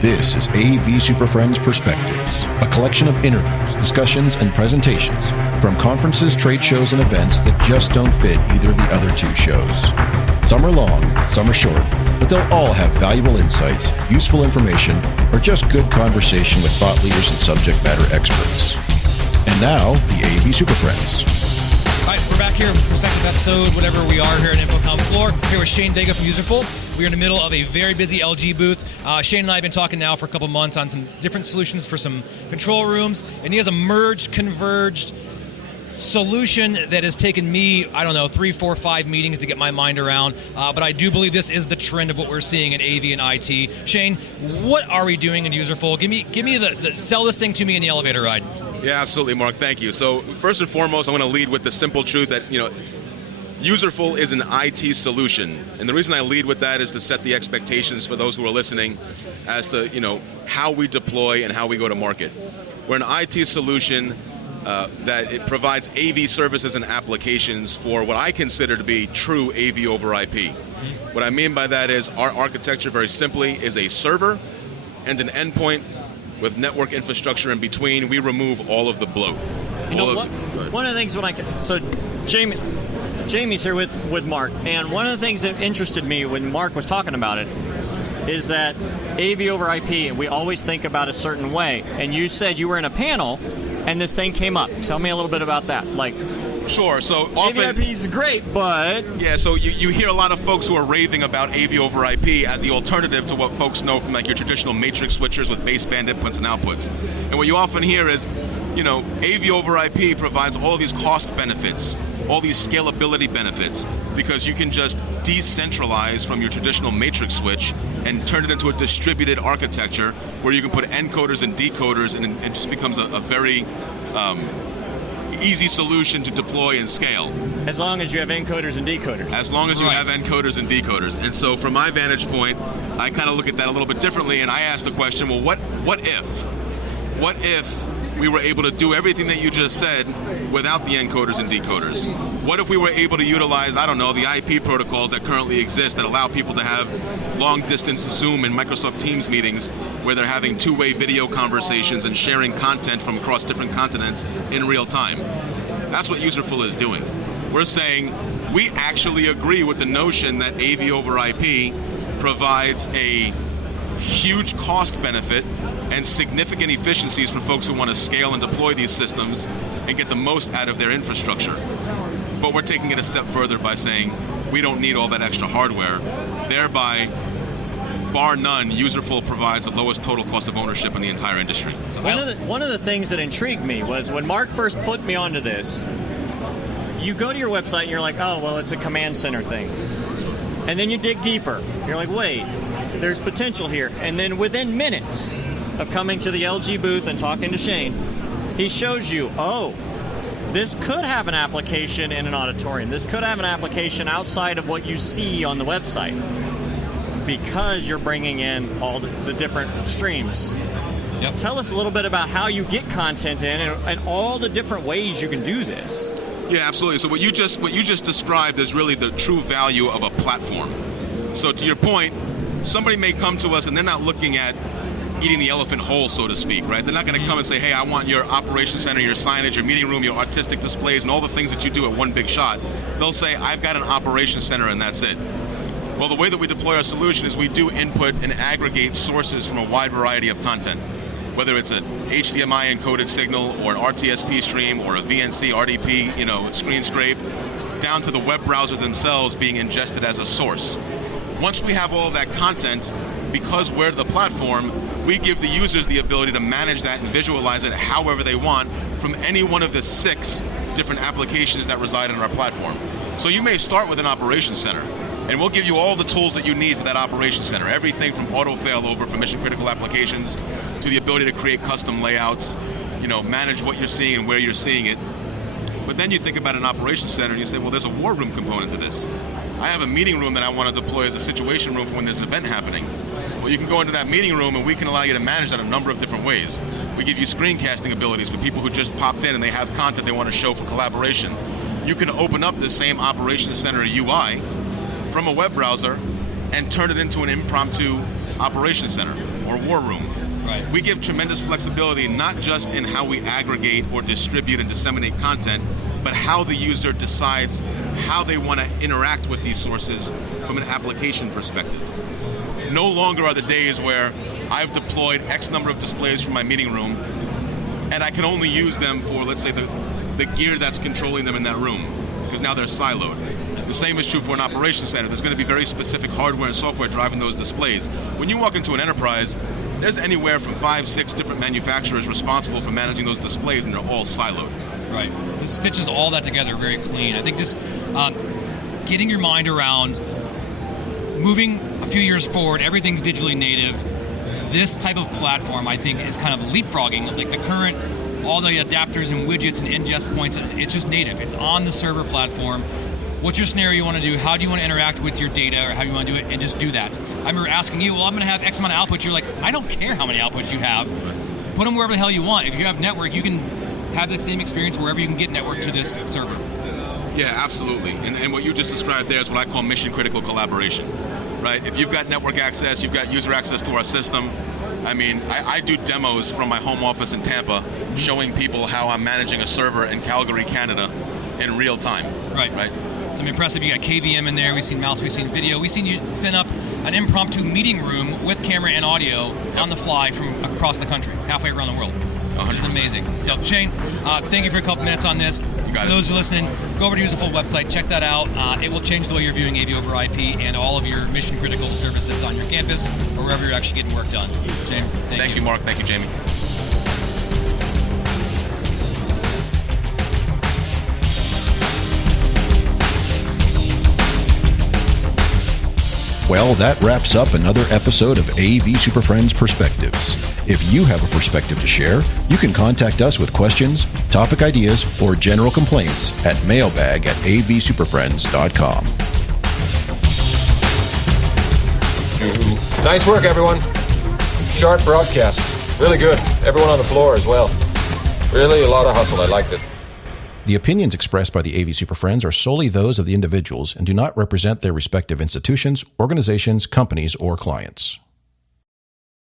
This is AV SuperFriends Perspectives, a collection of interviews, discussions, and presentations from conferences, trade shows, and events that just don't fit either of the other two shows. Some are long, some are short, but they'll all have valuable insights, useful information, or just good conversation with thought leaders and subject matter experts. And now, the AV SuperFriends. All right, we're back here, respective episode, whatever we are here at InfoComm floor. Here with Shane Vega from Userful. We're in the middle of a very busy LG booth. Shane and I have been talking now for a couple months on some different solutions for some control rooms, and he has a merged, converged solution that has taken me, 3, 4, 5 meetings to get my mind around, but I do believe this is the trend of what we're seeing in AV and IT. Shane, what are we doing in Userful? Give me the sell this thing to me in the elevator ride. Yeah, absolutely, Mark. Thank you. So first and foremost, I want to lead with the simple truth that, Userful is an IT solution. And the reason I lead with that is to set the expectations for those who are listening as to, how we deploy and how we go to market. We're an IT solution that it provides AV services and applications for what I consider to be true AV over IP. What I mean by that is our architecture, very simply, is a server and an endpoint with network infrastructure in between. We remove all of the bloat. One of the things so Jamie's here with Marc, and one of the things that interested me when Marc was talking about it is that AV over IP, we always think about a certain way. And you said you were in a panel, and this thing came up. Tell me a little bit about that. Sure. So often AV IP is great, but yeah. So you hear a lot of folks who are raving about AV over IP as the alternative to what folks know from your traditional matrix switchers with baseband inputs and outputs. And what you often hear is, AV over IP provides all of these cost benefits, all these scalability benefits, because you can just decentralize from your traditional matrix switch and turn it into a distributed architecture where you can put encoders and decoders, and it just becomes a very easy solution to deploy and scale. As long as you have encoders and decoders. As long as you have encoders and decoders. And so from my vantage point, I kind of look at that a little bit differently, and I ask the question, well, what if we were able to do everything that you just said without the encoders and decoders? What if we were able to utilize, the IP protocols that currently exist that allow people to have long-distance Zoom and Microsoft Teams meetings where they're having two-way video conversations and sharing content from across different continents in real time? That's what Userful is doing. We're saying we actually agree with the notion that AV over IP provides a huge cost benefit and significant efficiencies for folks who want to scale and deploy these systems and get the most out of their infrastructure. But we're taking it a step further by saying we don't need all that extra hardware. Thereby, bar none, Userful provides the lowest total cost of ownership in the entire industry. One of the things that intrigued me was when Marc first put me onto this, you go to your website and you're like, oh, well, it's a command center thing. And then you dig deeper. You're like, wait, there's potential here. And then within minutes of coming to the LG booth and talking to Shane, he shows you, this could have an application in an auditorium. This could have an application outside of what you see on the website because you're bringing in all the different streams. Yep. Tell us a little bit about how you get content in and all the different ways you can do this. Yeah, absolutely. So what you just described is really the true value of a platform. So to your point, somebody may come to us and they're not looking at eating the elephant whole, so to speak, right? They're not going to come and say, hey, I want your operations center, your signage, your meeting room, your artistic displays, and all the things that you do at one big shot. They'll say, I've got an operations center, and that's it. Well, the way that we deploy our solution is we do input and aggregate sources from a wide variety of content, whether it's an HDMI encoded signal or an RTSP stream or a VNC RDP, screen scrape, down to the web browser themselves being ingested as a source. Once we have all of that content, because we're the platform, we give the users the ability to manage that and visualize it however they want from any one of the 6 different applications that reside in our platform. So you may start with an operations center, and we'll give you all the tools that you need for that operations center. Everything from auto failover for mission critical applications to the ability to create custom layouts, manage what you're seeing and where you're seeing it. But then you think about an operations center and you say, well, there's a war room component to this. I have a meeting room that I want to deploy as a situation room for when there's an event happening. Well, you can go into that meeting room and we can allow you to manage that a number of different ways. We give you screencasting abilities for people who just popped in and they have content they want to show for collaboration. You can open up the same operations center UI from a web browser and turn it into an impromptu operations center. or war room. Right. We give tremendous flexibility, not just in how we aggregate or distribute and disseminate content, but how the user decides how they want to interact with these sources from an application perspective. No longer are the days where I've deployed X number of displays from my meeting room, and I can only use them for, let's say, the gear that's controlling them in that room, because now they're siloed. The same is true for an operations center. There's going to be very specific hardware and software driving those displays. When you walk into an enterprise, there's anywhere from 5-6 different manufacturers responsible for managing those displays, and they're all siloed. Right. This stitches all that together very clean. I think just getting your mind around moving a few years forward, everything's digitally native. This type of platform, I think, is kind of leapfrogging. Like the current, all the adapters and widgets and ingest points, it's just native. It's on the server platform. What's your scenario you want to do? How do you want to interact with your data, or how do you want to do it, and just do that. I remember asking you, well, I'm going to have X amount of outputs. You're like, I don't care how many outputs you have. Put them wherever the hell you want. If you have network, you can have the same experience wherever you can get network to this server. Yeah, absolutely. And what you just described there is what I call mission critical collaboration, right? If you've got network access, you've got user access to our system. I mean, I do demos from my home office in Tampa showing people how I'm managing a server in Calgary, Canada in real time. Right. It's impressive. You got KVM in there. We've seen mouse. We've seen video. We've seen you spin up an impromptu meeting room with camera and audio on the fly from across the country, halfway around the world. 100%. Which is amazing. So, Shane, thank you for a couple minutes on this. For those who are listening, go over to Userful website, check that out. It will change the way you're viewing AV over IP and all of your mission-critical services on your campus or wherever you're actually getting work done. Shane, thank you. Mark. Thank you, Jamie. Well, that wraps up another episode of AV SuperFriends Perspectives. If you have a perspective to share, you can contact us with questions, topic ideas, or general complaints at mailbag@avsuperfriends.com. Nice work, everyone. Sharp broadcast. Really good. Everyone on the floor as well. Really a lot of hustle. I liked it. The opinions expressed by the AV SuperFriends are solely those of the individuals and do not represent their respective institutions, organizations, companies, or clients.